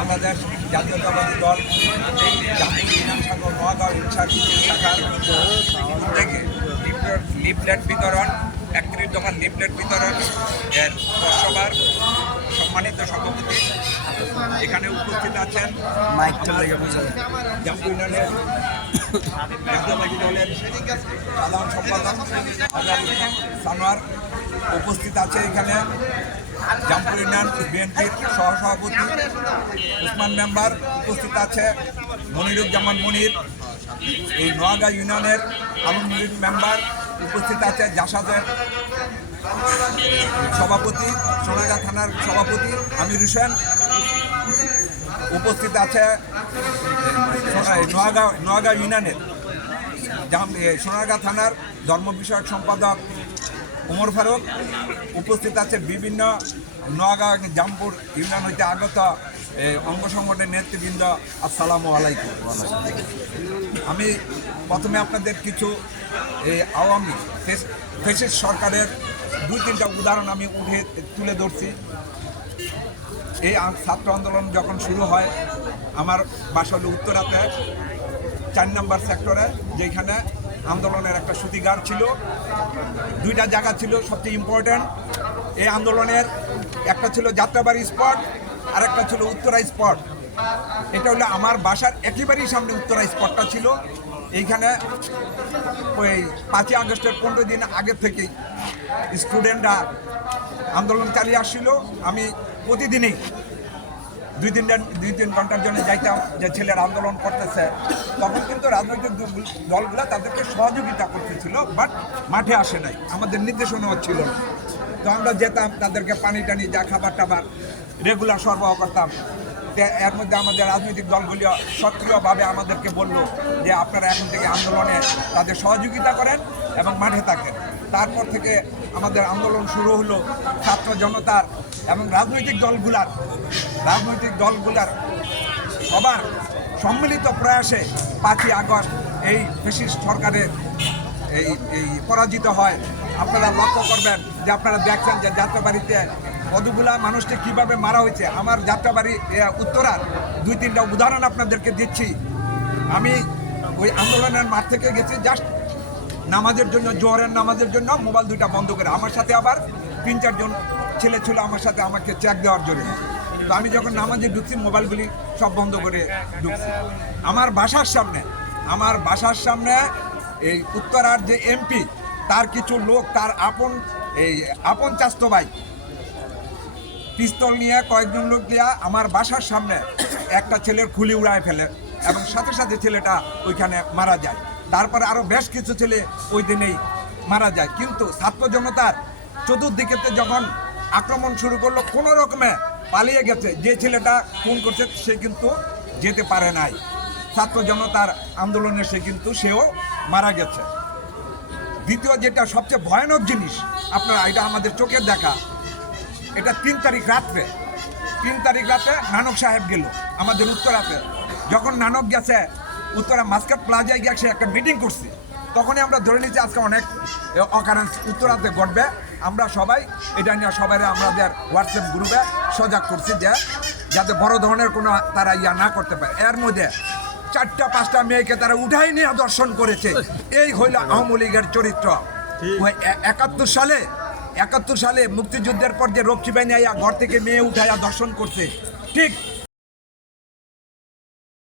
বাংলাদেশ জাতীয়তাবাদী দল জাতীয় ইচ্ছা শাখার থেকে লিফলেট বিতরণ একত্রিশ দোকান লিফলেট বিতরণ এর পৌরসভার সম্মানিত সভাপতি। এখানে উপস্থিত আছেন জাতীয় দলের সাধারণ সম্পাদক সানোয়ার উপস্থিত আছে এখানে। জামপুর ইউনিয়ন বিএনপির সহসভাপতি উসমান মেম্বার উপস্থিত আছে মনিরুজ্জামান মনির, এই নোয়াগা ইউনিয়নের আলমগীর মেম্বার উপস্থিত আছে, জাসাদের সভাপতি সোনাগা থানার সভাপতি আমির হোসেন উপস্থিত আছে নোয়াগাঁও নোয়াগাঁও ইউনিয়নের সোনারগাঁ থানার ধর্ম বিষয়ক সম্পাদক উমর ফারুক। উপস্থিত আছে বিভিন্ন নোয়াগাঁও জামপুর, ইউনিয়ন হইতে আগত অঙ্গ সংগঠনের নেতৃবৃন্দ। আসসালামু আলাইকুম। আমি প্রথমে আপনাদের কিছু আওয়ামী ফেসিস সরকারের দুই তিনটা উদাহরণ আমি উঠে তুলে ধরছি। এই ছাত্র আন্দোলন যখন শুরু হয়, আমার বাসা উত্তরাতে, চার নম্বর সেক্টরে, যেখানে আন্দোলনের একটা সুতিগার ছিল। দুইটা জায়গা ছিল সবচেয়ে ইম্পর্ট্যান্ট এই আন্দোলনের একটা ছিল যাত্রাবাড়ি স্পট আর একটা ছিল উত্তরা স্পট। এটা হলো আমার বাসার একেবারেই সামনে উত্তরা স্পটটা ছিল। এইখানে ওই পাঁচই আগস্টের পনেরো দিন আগে থেকেই স্টুডেন্টরা আন্দোলন চালিয়ে আসছিল। আমি প্রতিদিনই দুই তিন দুই তিন ঘণ্টার জন্য যাইতাম, যে ছেলেরা আন্দোলন করতেছে। তখন কিন্তু রাজনৈতিক দল- দলগুলো তাদেরকে সহযোগিতা করতেছিল বাট মাঠে আসে নাই। আমাদের নির্দেশনাও ছিল না। তো আমরা যেতাম, তাদেরকে পানি টানি, যা খাবার টাবার রেগুলার সরবরাহ করতাম। এর মধ্যে আমাদের রাজনৈতিক দলগুলি সক্রিয়ভাবে আমাদেরকে বলল যে, আপনারা এখন থেকে আন্দোলনে তাদের সহযোগিতা করেন এবং মাঠে থাকেন। তারপর থেকে আমাদের আন্দোলন শুরু হলো ছাত্র জনতার এবং রাজনৈতিক দলগুলার। রাজনৈতিক দলগুলার সবার সম্মিলিত প্রয়াসে পাঁচই আগস্ট এই ফেসিস্ট সরকারের এই এই পরাজিত হয়। আপনারা লক্ষ্য করবেন যে আপনারা দেখছেন যে যাত্রাবাড়িতে কতগুলা মানুষকে কীভাবে মারা হয়েছে। আমার যাত্রাবাড়ি উত্তরার দুই তিনটা উদাহরণ আপনাদেরকে দিচ্ছি। আমি ওই আন্দোলনের মাঠ থেকে গেছি, জাস্ট নামাজের জন্য, জোহরের নামাজের জন্য মোবাইল দুইটা বন্ধ করে। আমার সাথে আবার তিন, চারজন ছেলে ছিল আমার সাথে আমাকে চেক দেওয়ার জন্য। তো আমি যখন নামাজে ঢুকছি, মোবাইলগুলি সব বন্ধ করে ঢুকছি। আমার বাসার সামনে, আমার বাসার সামনে এই উত্তরার যে এমপি তার কিছু লোক, তার আপন, এই আপন চাস্তো ভাই, পিস্তল নিয়ে কয়েকজন লোক দিয়া আমার বাসার সামনে একটা ছেলের খুলি উড়ায় ফেলে এবং সাথে সাথে ছেলেটা ওইখানে মারা যায়। তারপরে আরও বেশ কিছু ছেলে ওই দিনেই মারা যায়। কিন্তু ছাত্র জনতার চতুর্দিকেতে যখন আক্রমণ শুরু করল, কোনো রকমে পালিয়ে গেছে। যে ছেলেটা খুন করছে, সে কিন্তু যেতে পারে নাই। ছাত্র জনতার আন্দোলনে সে কিন্তু, সেও মারা গেছে। দ্বিতীয় যেটা সবচেয়ে ভয়ানক জিনিস, আপনারা এটা আমাদের চোখের দেখা। এটা তিন তারিখ রাত্রে। তিন তারিখ রাতে নানক সাহেব গেল আমাদের উত্তরাতে। যখন নানক গেছে উত্তরা মাস্কাট প্লাজায় গিয়ে সে একটা মিটিং করছে। তখনই আমরা ধরে নিচ্ছি আজকে অনেক অকারেন্স উত্তরাতে ঘটবে। আমরা সবাই এটা নিয়ে সবাই আমাদের হোয়াটসঅ্যাপ গ্রুপে সজাগ করছি যে যাতে বড় ধরনের কোনো তারা ইয়া না করতে পারে। এর মধ্যে চারটা পাঁচটা মেয়েকে তারা উঠাই নিয়ে দর্শন করেছে। এই হইল আওয়ামী লীগের চরিত্র। ওই একাত্তর সালে একাত্তর সালে মুক্তিযুদ্ধের পর যে রক্ষী বাহিনী ঘর থেকে মেয়ে উঠাইয়া দর্শন করছে। ঠিক